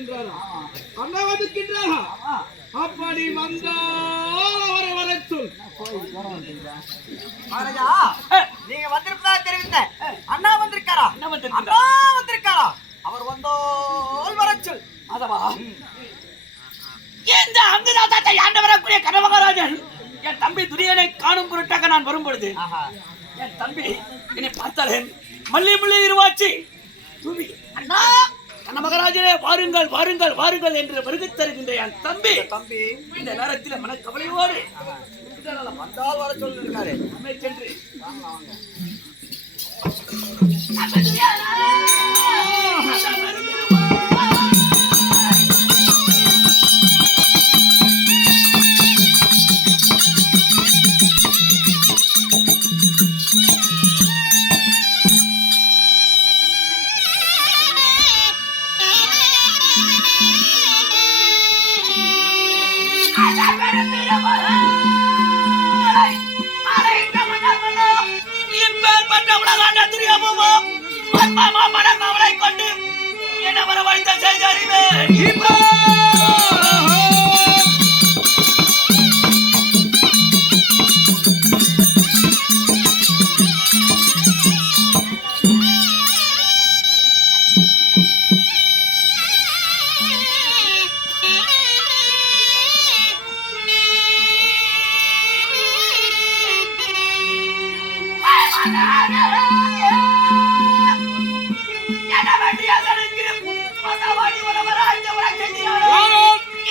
வந்திருக்கின்றாரா? அண்ணா வந்திருக்கின்றாரா? அப்படி வந்தால் அவரை வர சொல். நீங்க வந்திருப்பதா தெரிவித்த அண்ணா வந்திருக்காரா? அண்ணா வந்திருக்காரா? அவர் வந்தால் வர சொல். அதவா இந்த அங்குதாத்தை ஆண்டு வரக்கூடிய கனமகாராஜன் என் தம்பி துரியனை காணும் பொருட்டாக நான் வரும் பொழுது என் தம்பி என்னை பார்த்தாலே மல்லி முள்ளி இருவாச்சி தூவி அண்ணா கனமகாராஜனே வாருங்கள் வாருங்கள் வாருங்கள் என்று வருகை தருகின்ற என் தம்பி இந்த நேரத்தில் மனக்கவலையோடு வந்தால் வர சொல்லிருக்காரு. சென்று கொண்டு என்ன வரவழைத்த செய்தறிவே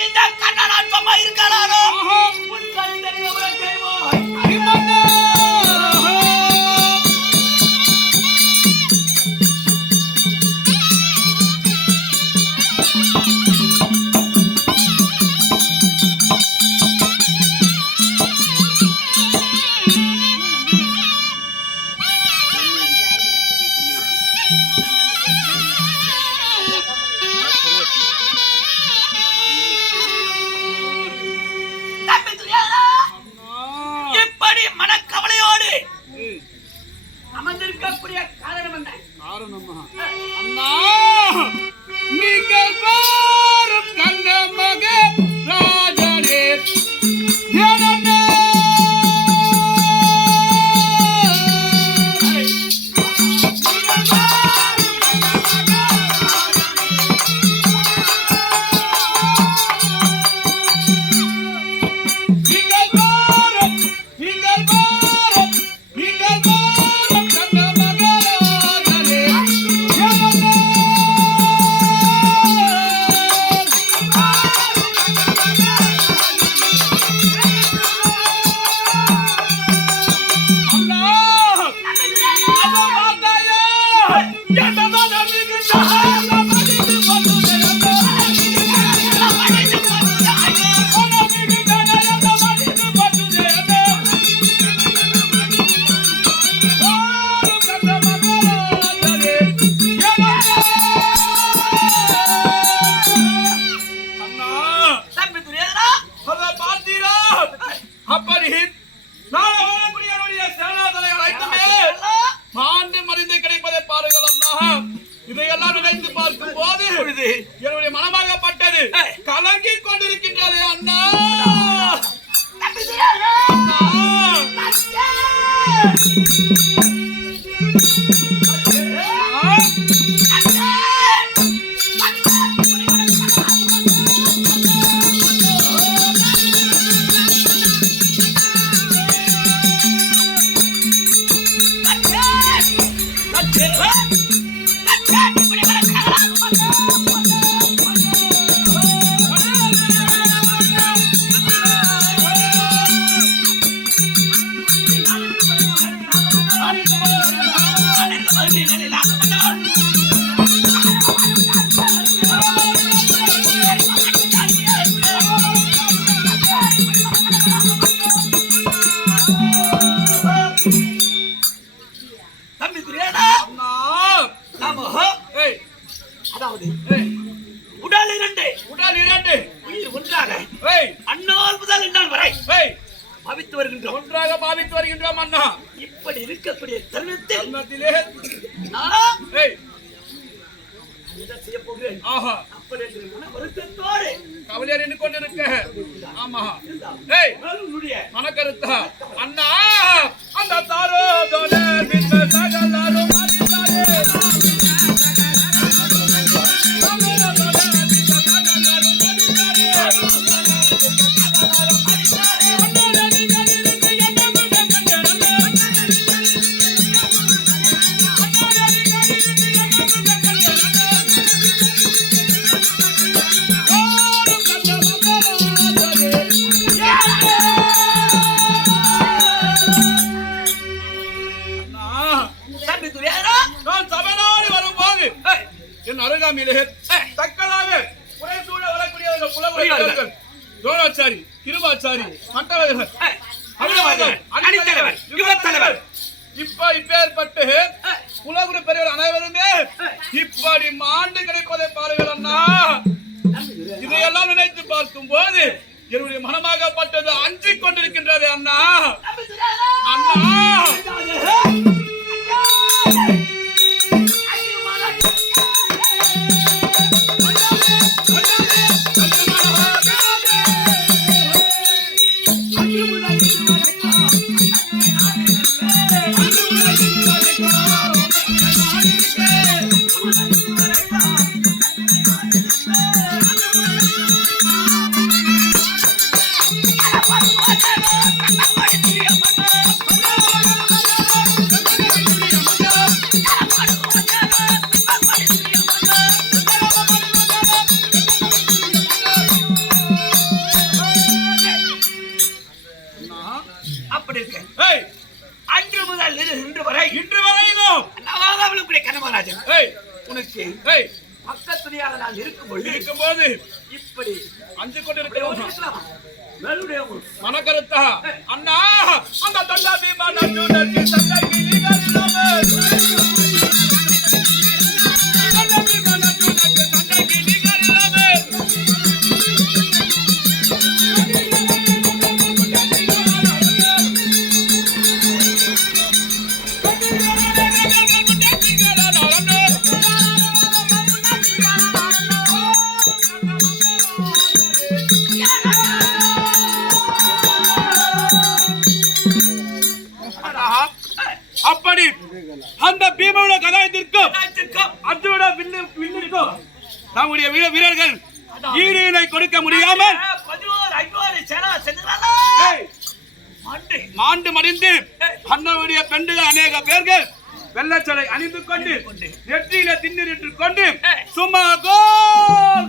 இந்த கண்ணனான் சும்மா இருக்காரோ உன் இப்படி மனக்கவலையோடு அமர்ந்திருக்கக்கூடிய காரணம் என்ன? அண்ணா நீங்கள் பாரும் கண்ண மகன் ராஜனே இதையெல்லாம் நினைத்து பார்க்கும் போது என்னுடைய மனமாகப்பட்டது கலங்கிக் கொண்டிருக்கின்றது. அண்ணா உடல் இரண்டு உயிர் ஒன்றாக அந்நாள் முதல் இந்நாள் வரை பாவித்து வருகின்றோம், ஒன்றாக பாவித்து வருகின்றோம். அண்ணா இப்படி இருக்கக்கூடிய தருணத்திலே செய்ய போகிறேன். இப்படி இருக்கிற வருத்தத்தோடு கவலையார் என்று கொண்டிருக்க. ஆமா. ஏய், மேலுடைய மனக்கருத்தா அண்ணா அந்த தாரோ தோலே வித்த சகலாரோ மாறிதாரே அருகாமையிலே தக்கதாக புரைசூழ வரக்கூடியவர்கள் புலவர்கள் தோளாச்சாரி கிருபாச்சாரி மற்றவர்கள் இப்பேற்பட்டு புலகுரு பெரியவர் அனைவருமே இப்படி மாண்டு கிடைப்பதை பாருங்கள் அண்ணா. இதையெல்லாம் நினைத்து பார்க்கும் போது என்னுடைய மனமாகப்பட்டது அஞ்சிக் கொண்டிருக்கின்றது அண்ணா. அண்ணா அன்று முதல் இன்று வரையிலும் கனமராஜன் உனக்கு பக்கத்துணையாக நான் இருக்கும்போது இப்படி அஞ்சு கொண்டிருக்கிறோம். மனக்கருத்தா அண்ணா அந்த தண்டா பீமா அப்படி அந்த பீமனுடைய கதாயத்திற்கும் அர்ஜுனோட வில்லுக்கும் நம்முடைய வீரர்கள் ஈடுனை கொடுக்க முடியாமல் மாண்டு மடிந்து அண்ணனுடைய பெண்கள் அநேக பேர்கள் வெள்ளச்சடை அணிந்து கொண்டு நெற்றியில திண்ணறிட்டு கொண்டு சும்மா கோ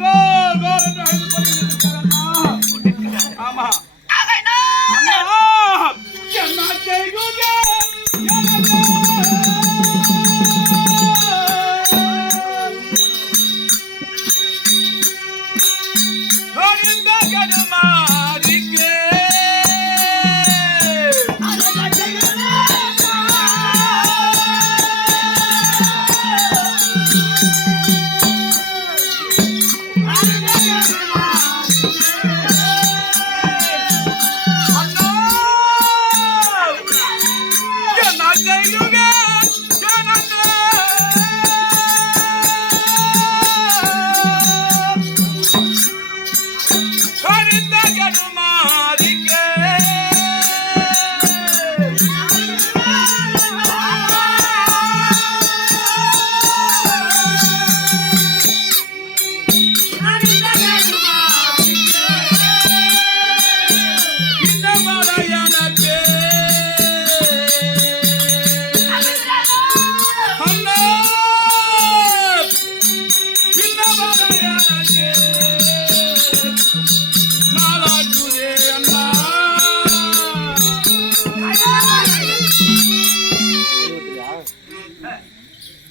கோ கோ என்று அழைத்து கொண்டிருக்கிறார்கள். ஆமா என்ன செய்யுங்க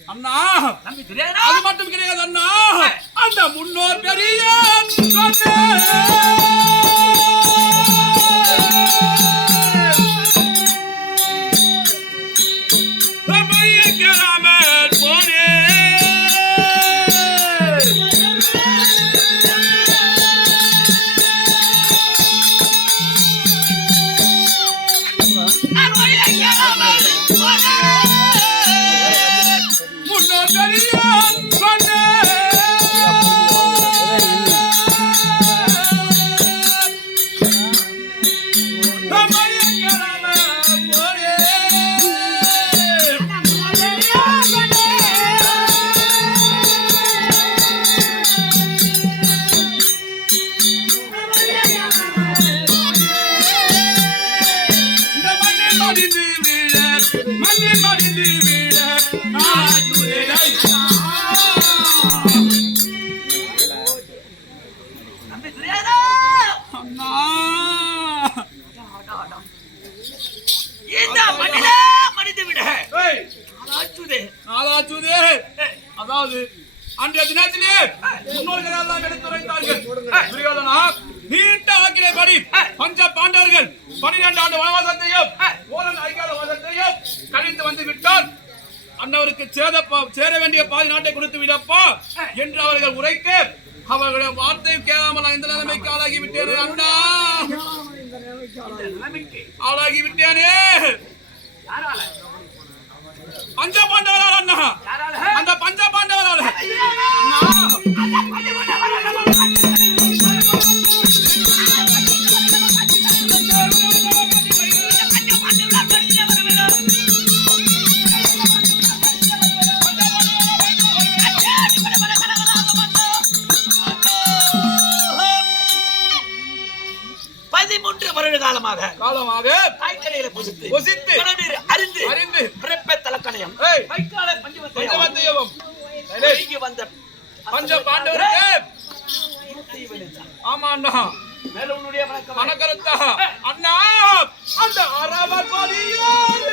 அண்ணா அது மட்டும் கிடையாது அண்ணா அந்த முன்னோர் பெரிய முன்னோர் பெரிய அன்றைய தினத்திலே முன்னோர்கள் எல்லாம் எடுத்துரைத்தார்கள். துரியோதனா, நீட்ட ஆக்கினைப்படி பஞ்ச பாண்டவர்கள் 12 ஆண்டு வனவாசத்தையும் ஓரன் ஐகால வாசத்தையும் கழித்து வந்து விட்டால் அன்னவருக்கு சேர வேண்டிய பாதி நாட்டை கொடுத்து விடப்பா என்று அவர்கள் உரைக்க அவர்களுடைய வார்த்தையும் கேளாமல் இந்த நிலைமைக்கு ஆளாகி விட்டேனே அண்ணா, ஆளாகி விட்டேனே. பஞ்ச பாண்டவரால் அண்ணா, அந்த பஞ்ச பாண்டவரால் காலமாக தாய்க்கலையில புசித்து அறிந்து அறிந்து பிறப்பே தலக்கணையம் வைக்கால பஞ்சவத்தையும் வந்த பஞ்ச பாண்டவருக்கு ஆமா அண்ணா மேல உன்னுடைய மனக்கருத்தா அண்ணா அந்த அரவர் பதியார்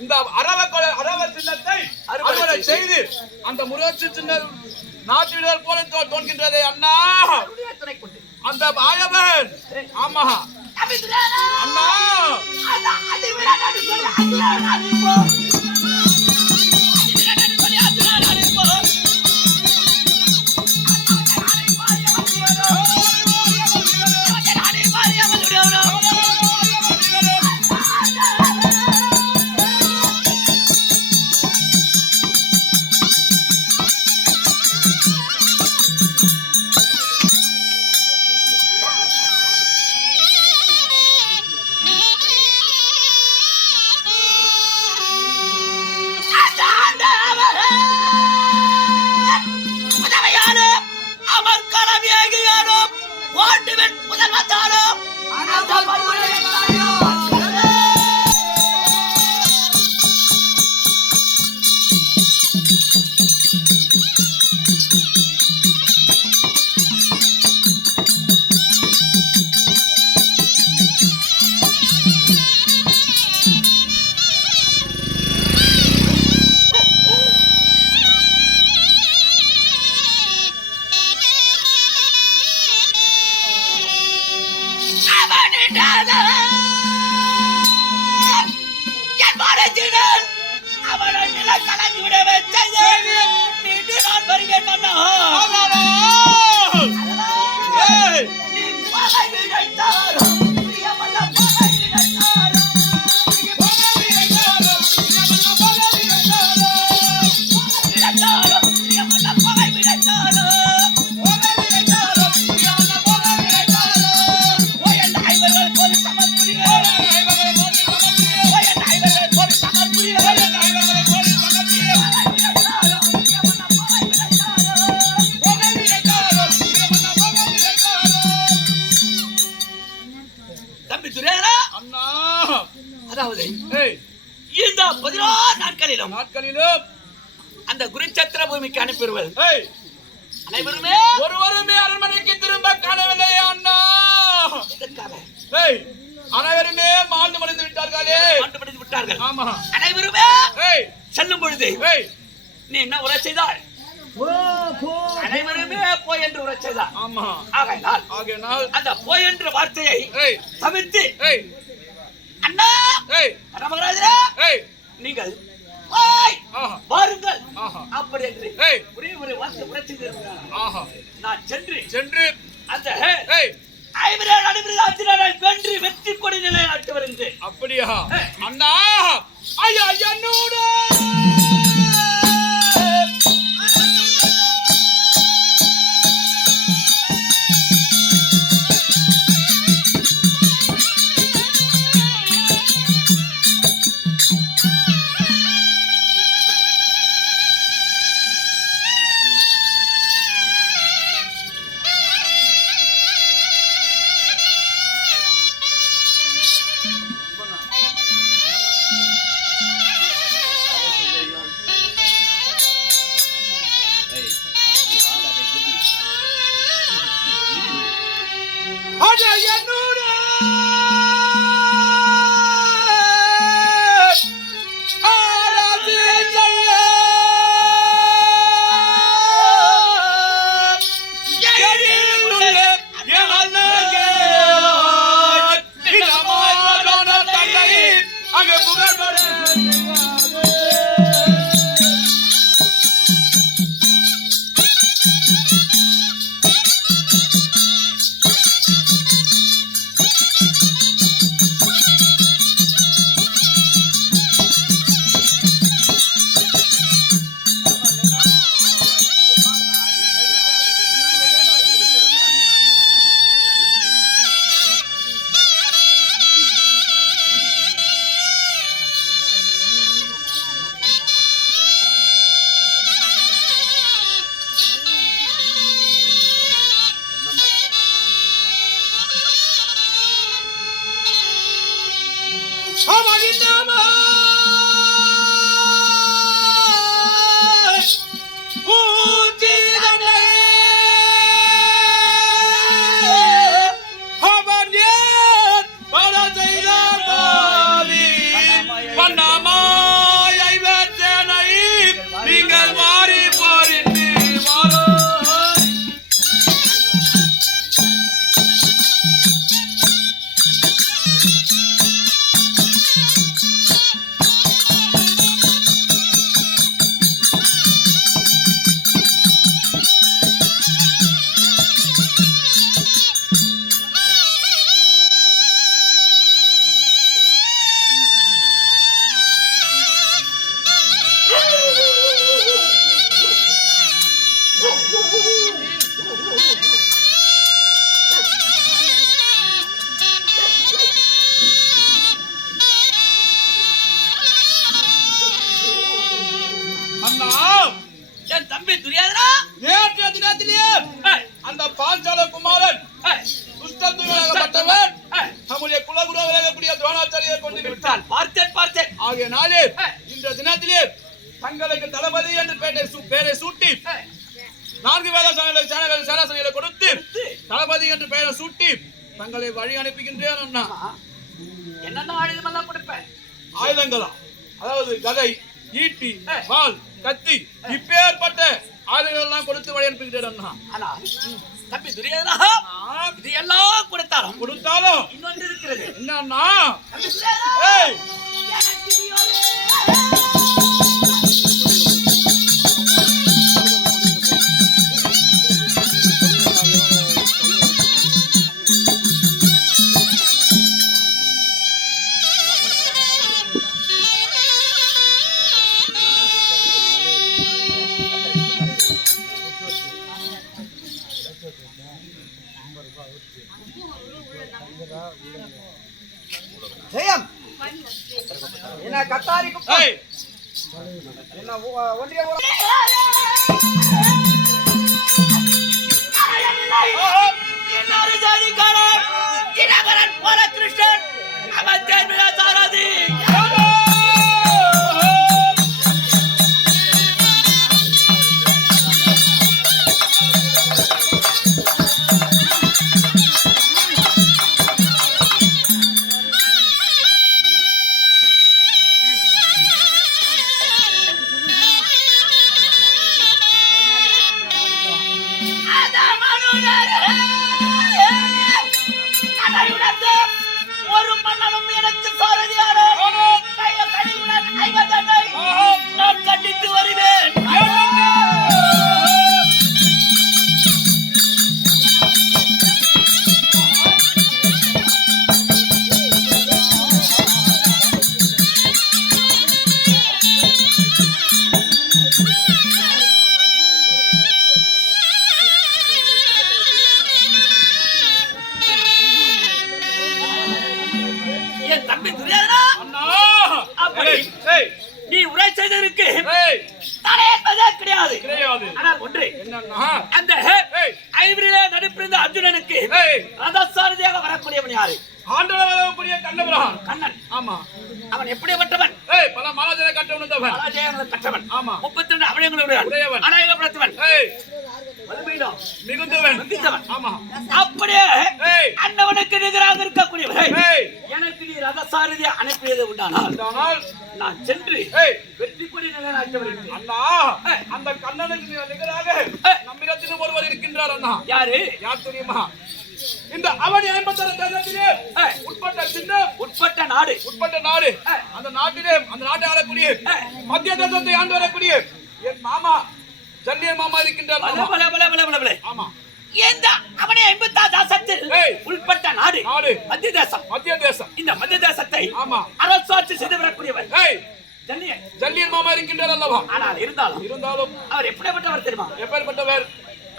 இந்த அரவ சின்னத்தை அறுவடை செய்து அந்த முரசு சின்ன நாட்டினர் போல தோன்கின்றதே அண்ணா. அந்த ஆயவன் ஆமா அண்ணா அதாவது இந்த 16 நாட்களிலும் அந்த குருச்சத்திர பூமிக்கு அனுப்பிடுவது அனைவருமே ஒருவருமே அரண்மனைக்கு திரும்ப காணவில்லை அண்ணா. அனைவருமே மாண்டு மடிந்து விட்டார்களே. விட்டார்கள். ஆமா, அனைவருமே செல்லும் பொழுது நீ என்ன உரை செய்தாய்? ஓ போ அனைவருமே போய் என்று உரை செய்தார். ஆமா. ஆகையினால் அந்த போய் என்ற வார்த்தையை ஏய் தவிர்த்து ஏய் அண்ணா ஏய் கனமகராஜரே ஏய் நீங்கள் போய் ஆஹா வாருங்கள் ஆஹா அப்படி என்று ஏய் ஒரே ஒரு வார்த்தை உரை செய்திருக்கிறார். ஆஹா நான் சென்று அந்த ஏய் ஐவரேழு அடிமையில் ஆற்றினாரை வென்று வெற்றி கொடி நிலைநாட்டு வருகின்றேன். அப்படியா அண்ணா? ஐயா என்னோட நீங்கள் மாறி போரிட்டு மாறோ அண்ணா என் தம்பி துரியாதனா நேற்றைய தினத்திலேயே அந்த பாஞ்சால குமாரன் துஷ்டத்துவப்பட்டவன் நம்முடைய குலகுருவாக இருக்கக்கூடிய துரோணாச்சாரியை கொண்டு விட்டான். பார்த்தேன் ஆகிய நாளே இந்த தினத்திலே தங்களுக்கு தளபதி என்று பெயரை சூட்டி 4 வேத சேனாசனைகளை கொடுத்து தளபதி என்று பெயரை சூட்டி தங்களை வழி அனுப்புகின்றேன். அண்ணா என்னென்ன ஆயுதமெல்லாம் கொடுப்பேன்? ஆயுதங்களா? அதாவது கதை, ஈட்டி, வாள், கத்தி இப்பேற்பட்ட ஆயுதங்கள் எல்லாம் கொடுத்து வழி அனுப்புகிறேன். அண்ணா ஆனா தம்பி துரியாதனா இது எல்லாம் கொடுத்தாலும் இன்னொன்று இருக்கிறது. என்னன்னா தம்பி துரியாதனா, ஏய் எனக்கு தெரியாது. ஜெயம் என்ன கத்தாரி குப்பை ஏய் என்ன ஒன்றிய இன்னொரு ஜாதிக்காரன் தினகரன் போல கிருஷ்ணன் அவன் தேர்விழா சாராதி. அண்ணா அந்த ஏய் ஐவரிலே நடிப்பிருந்த அர்ஜுனனுக்கு ஏய் ரதசாரதியாக வரக்கூடியவன் யாரு? ஆண்டவரக்கூடிய கண்ணபிரான் கண்ணன். ஆமா அவன் எப்படிப்பட்டவன்? ஏய் பல மாலாஜன கட்டவனதவன் பராஜயங்களை கற்றவன். ஆமா 32 அவயங்களுடையவன். உடையவன். அநாயகப்படுத்தவன். ஏய் வலிமையிடம் மிகுந்தவன் மிகுந்தவன். ஆமா அப்படியே ஏய் அண்ணவனுக்கு நிகராக இருக்கக்கூடியவன். ஏய் எனக்கு நீ ரதசாரதியை அனுப்பியது உண்டானால் ஆனால் நான் சென்று ஏய் வெற்றி கொடி நிலைநாட்ட வருகிறேன். அண்ணா அந்த கண்ணனுக்கு நிகராக நம்மிடத்தில் ஒருவர் இருக்கின்றார் அண்ணா. யாரு? யார் தெரியுமா? இந்த அவனி 56 தேசத்திலே உட்பட்ட சின்ன உட்பட்ட நாடு. உட்பட்ட நாடு. அந்த நாட்டிலே அந்த நாட்டை ஆளக்கூடிய மத்திய தேசத்தை ஆண்டு வரக்கூடிய என் மாமா ஜல்லியன் மாமா இருக்கின்றார் பல மாமா. பல பல பல பல பல. ஆமா இந்த அவனி 56 தேசத்தில் ஏய். உட்பட்ட நாடு நாடு மத்திய தேசம். மத்திய தேசம் இந்த மத்திய தேசத்தை ஆமா அரசாட்சி செய்து வரக்கூடியவர் ஏய் ஜல்லியன். ஜல்லியன் மாமா இருக்கின்றார் அல்லவா? ஆனால் இருந்தாலும் இருந்தாலும் அவர் எப்படிப்பட்டவர் தெரியுமா? எப்பேற்பட்டவர்?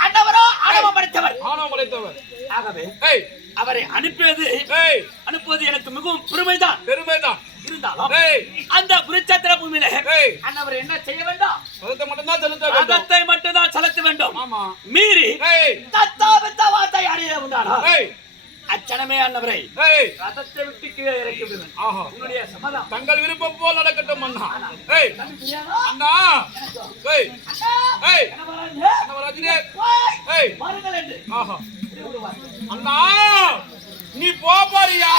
அண்ணவரோ ஆணவம் படைத்தவர். ஆணவம் உடைத்தவர். ஆகவே ஏய் அவரை அனுப்புவது எனக்கு மிகவும் பெருமைதான். பெருமைதான். இருந்தாலும் ஏய் அந்த குருச்சத்திர பூமியில ஏய் அண்ணவர் என்ன செய்ய வேண்டாம்? அதத்தை மட்டும் தான் செலுத்த வேண்டும். அதத்தை மட்டும் தான் செலுத்த வேண்டும். ஆமா மீறி ஏய் தத்தாபித்த வார்த்தை அறிய உண்டானா ஏய் அச்சனமே அண்ணவரை ஏய் ரதத்தை விட்டு கீழே இறக்கி விடுவேன். ஆஹா உன்னுடைய சம்மதம். தங்கள் விருப்பம் போல் நடக்கட்டும் அண்ணா. ஏய் தம்பி தெரியாதா? அண்ணா ஏய் அண்ணா, ஏய் கணவராஜே, அண்ணவராஜனே போய் ஏய் வாருங்கள் என்று ஆஹா விடுவார். அண்ணா நீ போறியா?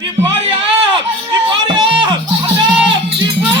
நீ போறியா? நீ போறியா? அண்ணா நீ போ.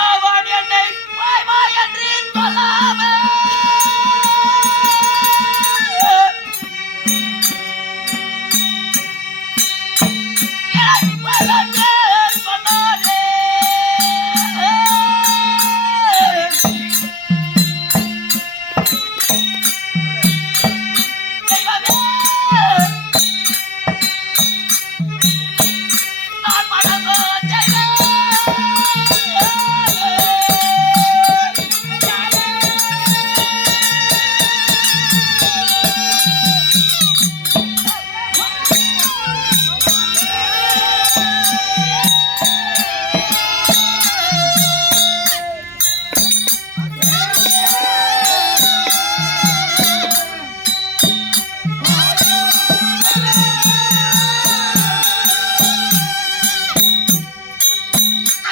அவன் என்னை வாய் வாய் என்று சொல்லாமல் எனக்கு வளர்ந்து சொன்னானே. தெய்வமே, நான் வணங்கோ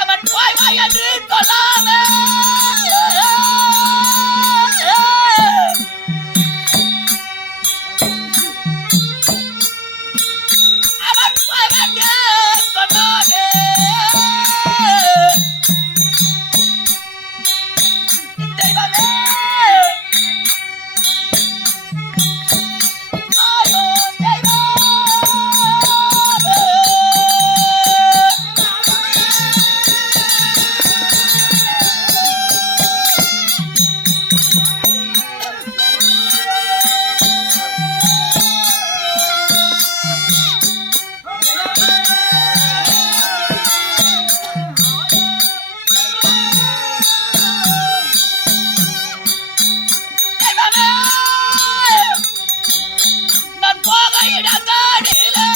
அவன் வாய் வாய் என்று சொல்லாமல் அவன் வாய் என்று சொன்னானே. தெய்வமே, ஆயோ தெய்வமே. தெய்வமே, நான் போக இடங்காடிலே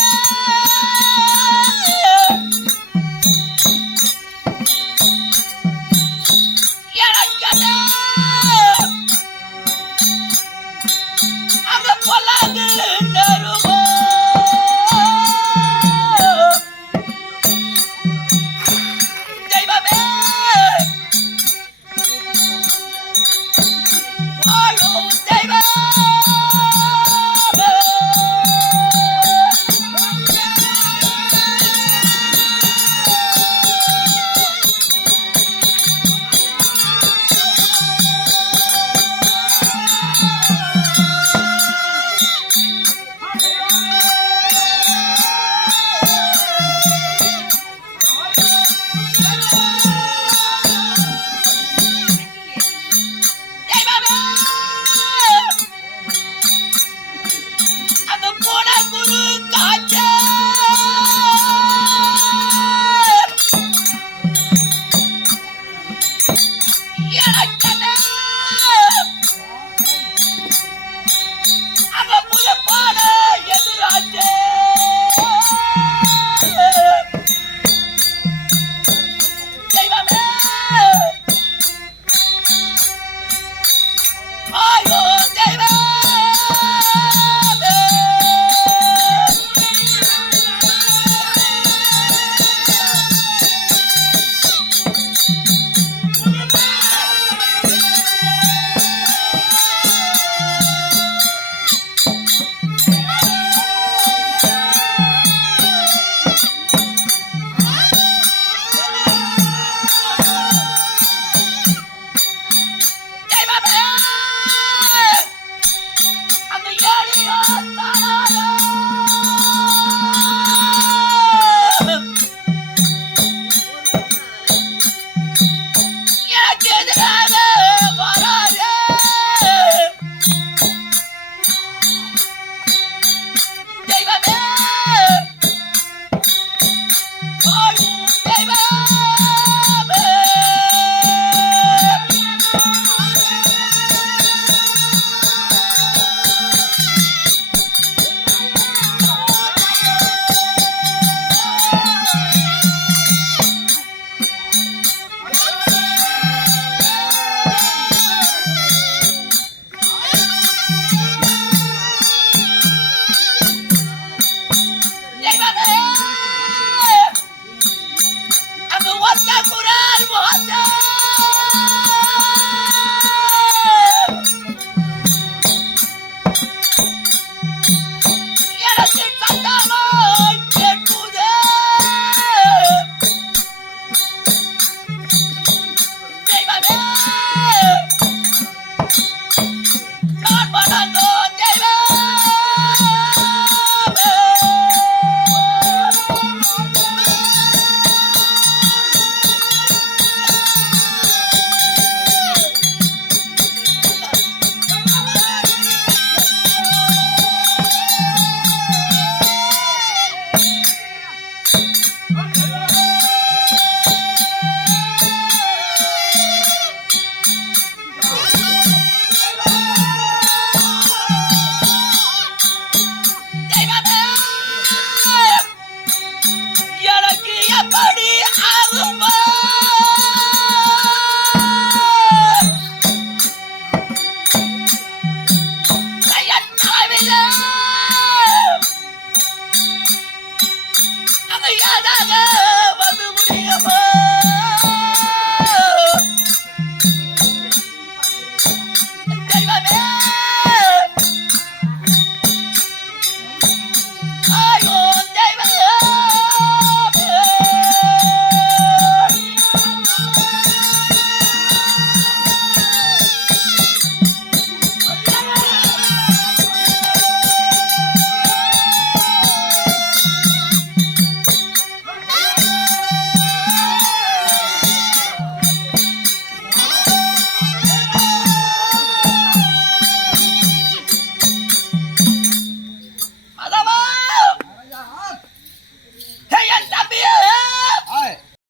எனக்கென அங்க பொல்லாங்கு தருமோ. தெய்வமே, ஆயோ தெய்வம்.